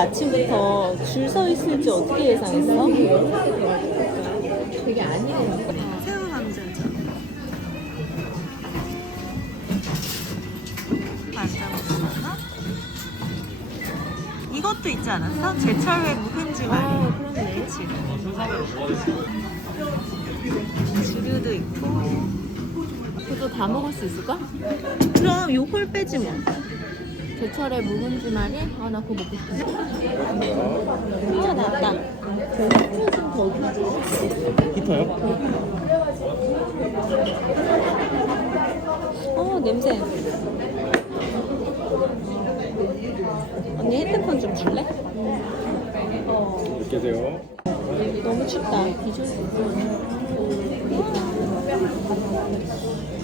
아침부터 줄 서 있을지 어떻게 예상했어? 되게 아니에요. 새우 감자전. 반장어나 이것도 있지 않았어? 제철회 묵은지 말이. 아, 그렇네. 그치? 지류도 있고. 그거 다 먹을 수 있을까? 그럼 요걸 빼지 뭐. 제철에 묵은지 말이? 아, 나 그거 먹고 싶어. 진짜 낫다. 저거 좀더 주지. 히터요? 어 냄새. 언니 핸드폰 좀 줄래? 이렇게 세요. 너무 춥다. 비주얼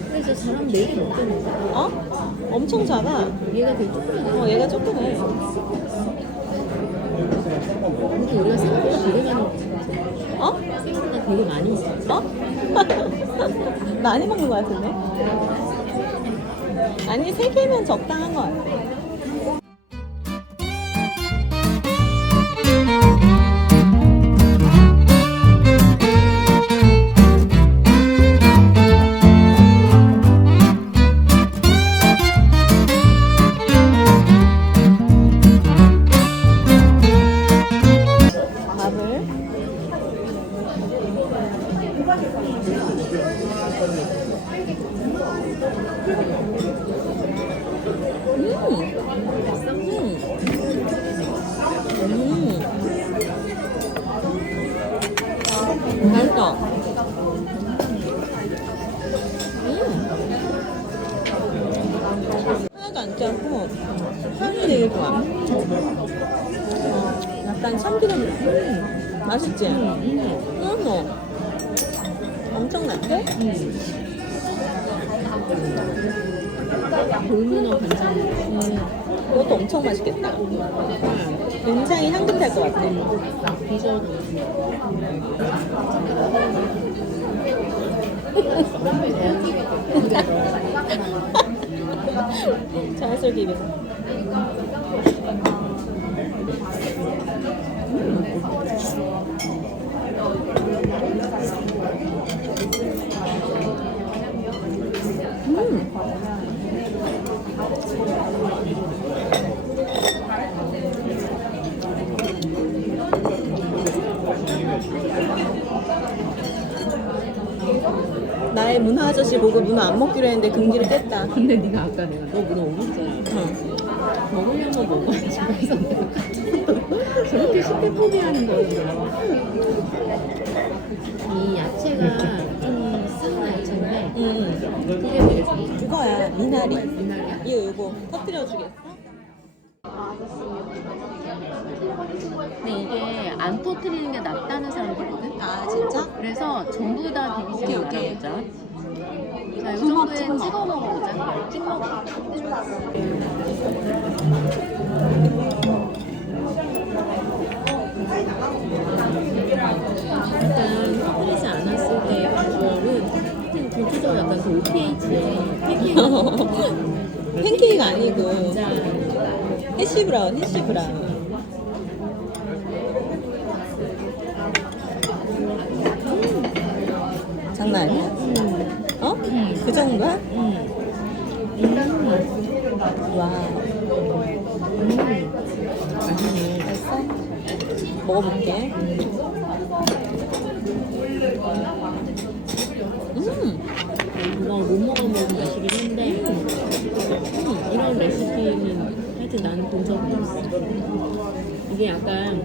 그래서 사람 네개 먹겠는데. 어? 엄청 작아. 얘가 되게 조그매. 어 얘가 조그매. 근데 우리가 생각보다 되게 많이 먹지. 어? 생각보다 되게 많이 먹어. 어? 많이 먹는 것 같은데? 아니 세 개면 적당한 것 같아. 음. 맛있어. 음. 하나도 안 짜고 향이 되게 좋아. 어, 약간 참기름. 음. 맛있지? 음. 뭐. 엄청난데? 돌문어 간장. 음. 그것도 엄청 맛있겠다. 굉장히 향긋할 것 같아. 비주얼도. 자연스럽게 입에 나의 문화 아저씨 보고 문어 안 먹기로 했는데 금기를 뗐다. 근데 네가 아까 내가 너 문어 오겠잖아. 응. 먹으려면 먹어야지. 그래서 내가 저렇게 쉽게 포기하는 거예요. 이 야채가 좀쓴 야채인데 응. 그게 되게 좋아. 그거야 미나리. 미나리야? 이거 이거 터뜨려 주겠어? 근데 이게 안 터트리는 게 낫다는 사람도 있거든. 아 진짜? 그래서 전부 다 비비지 오케이, 오케이. 말아보자. 자, 이 주먹, 정도에 찍어 찍어 먹어보자. 찍먹어. 일단 터트리지 않았을 때의 비주얼은 전체적으로 약간 그 OPH의 팬케이크 팬케이크 아니고 해시 브라운, 해시 브라운. 장난 아니야? 어? 그 정도야? 음. 와, 맛있네. 맛있어? 먹어볼게. 음, 이거 못 먹어본 맛이긴 한데 음, 이런 레시피는 하여튼 나는 본 적이 없어 이게 약간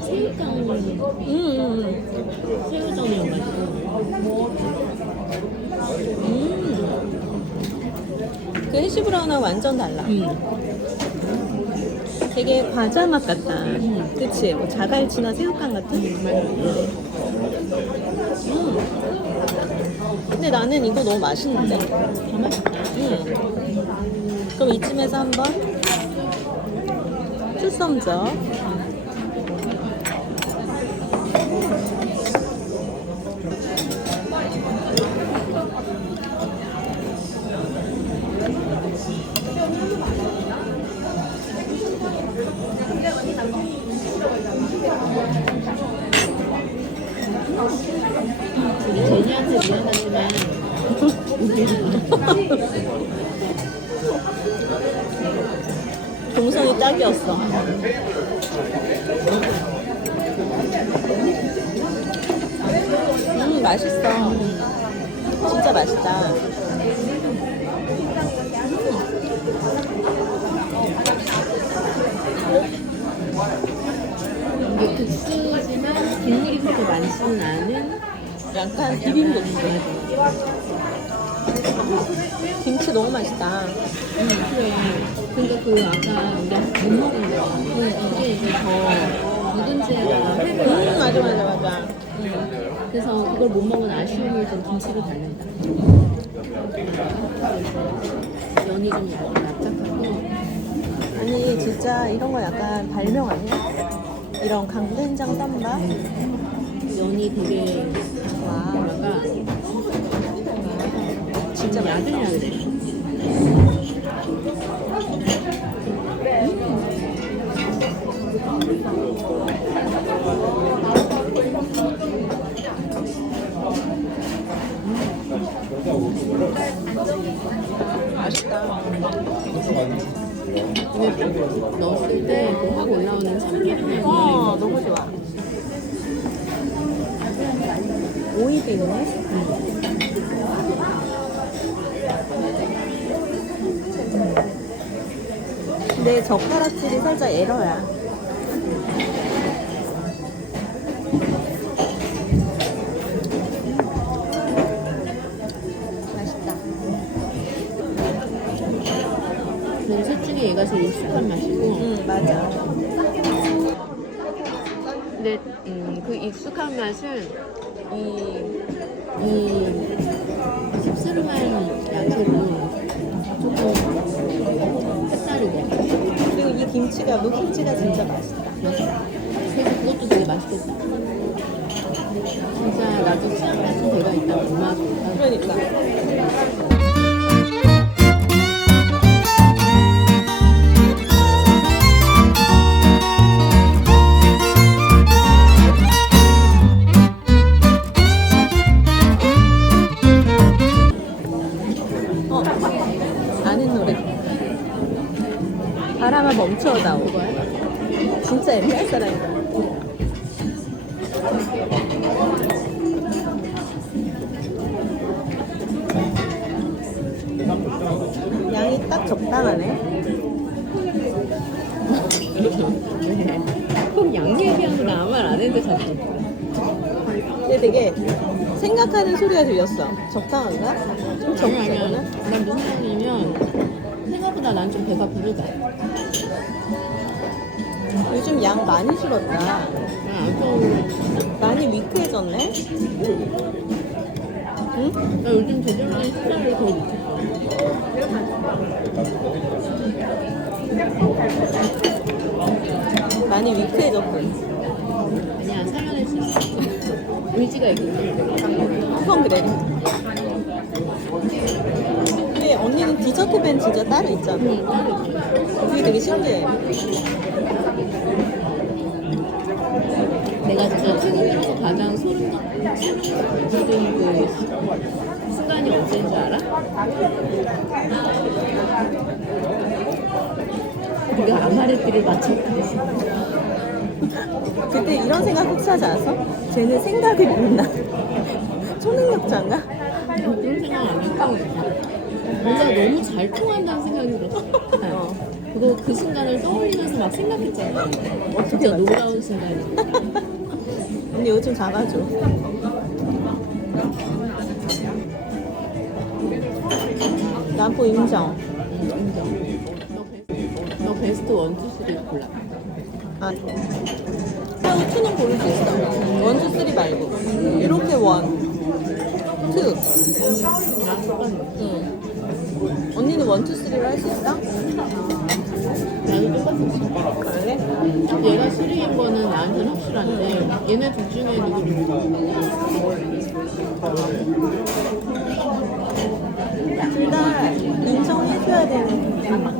새우깡 음, 음, 새우전이어가지고 음. 그 해시 브라운하고 완전 달라. 음. 되게 과자 맛 같다. 그치? 뭐 자갈치나 새우깡 같은? 음. 근데 나는 이거 너무 맛있는데. 다 맛있다. 응. 그럼 이쯤에서 한번 우리 제니한테 미안하지만 딱이었어. 음, 맛있어. 진짜 맛있다. 이게 국수지만 국물이 그렇게 많지는 않은 약간 비빔국수. 김치 너무 맛있다. 응, 그래. 근데 그 아까 우리가 못 먹은 거. 이게 이제 더 묵은지에다가 회를 음, 맞아, 맞아, 맞아. 응. 그래서 그걸 못 먹은 아쉬움이 좀 김치를 닮는다. 면이 좀 납작하고. 아니, 진짜 이런 거 약간 발명 아니야? 이런 강된장 쌈밥? 면이 되게 와, 뭐랄까 진짜 좀 맛있어. 야들야들해. 맛있다. 근데 넣었을 때그확 올라오는 참기름이 어, 너무 좋아. 오이도 있네. 근데 젓가락질이 살짝 에러야. 맛있다. 그셋 중에 얘가 제일 익숙한 맛이고 응, 맞아. 근데 음, 그 익숙한 맛은 이, 이 씁쓸한 야채로 조금 김치가 묵김치가 진짜. 맛있다. 그래서 그것도 되게 맛있겠다. 바람아 멈춰다오. 진짜 옛날 사람이다. 양이 딱 적당하네. 그럼 양 얘기하고 나 아무 말안 했는데 자꾸. 근데 되게 생각하는 소리가 들렸어. 적당한가? 좀 아니? 아니야. 난 무슨 말이냐면 생각보다 난 좀 배가 부르다. 요즘 양 많이 줄었다. 안 좀. 많이 위크해졌네? 응? 나 요즘 제대로 된 식사를 거의 못했어. 많이 위크해졌군. 아니야, 살려낼 수 있어. 의지가 있거든. 그건 그래. 언니는 디저트 밴 진짜 따로 있잖아. 응, 따로 있어. 그게 되게 신기해. 내가 진짜 태국에서 가장 소름 돋- 소름 돋은 그 순간이 언제인 줄 알아? 우리가 아마레띠를 맞췄다. 그때 이런 생각 혹시 하지 않았어? 쟤는 생각을 못나. 초능력자인가? 그런 생각 안 했고 뭔가 너무 잘 통한다는 생각이 들었어. 어. 그거 그 순간을 떠올리면서 막 생각했잖아. 어떻게 진짜? 놀라운 순간이. 언니 이거 좀 잡아줘. 남포 인정. 너, 베, 베스트 원투 쓰리 골라. 아, 새우 투는 고를 수 있어. 원, 투, 쓰리 말고. 이렇게 원. 투. 응. 언니는 원, 투, 쓰리로 할 수 있어? 나도 똑같았어. 그래? 얘가 3인 거는 나한테는 확실한데 얘네 둘 중에 누구를 둘다 인정해줘야 되는 아,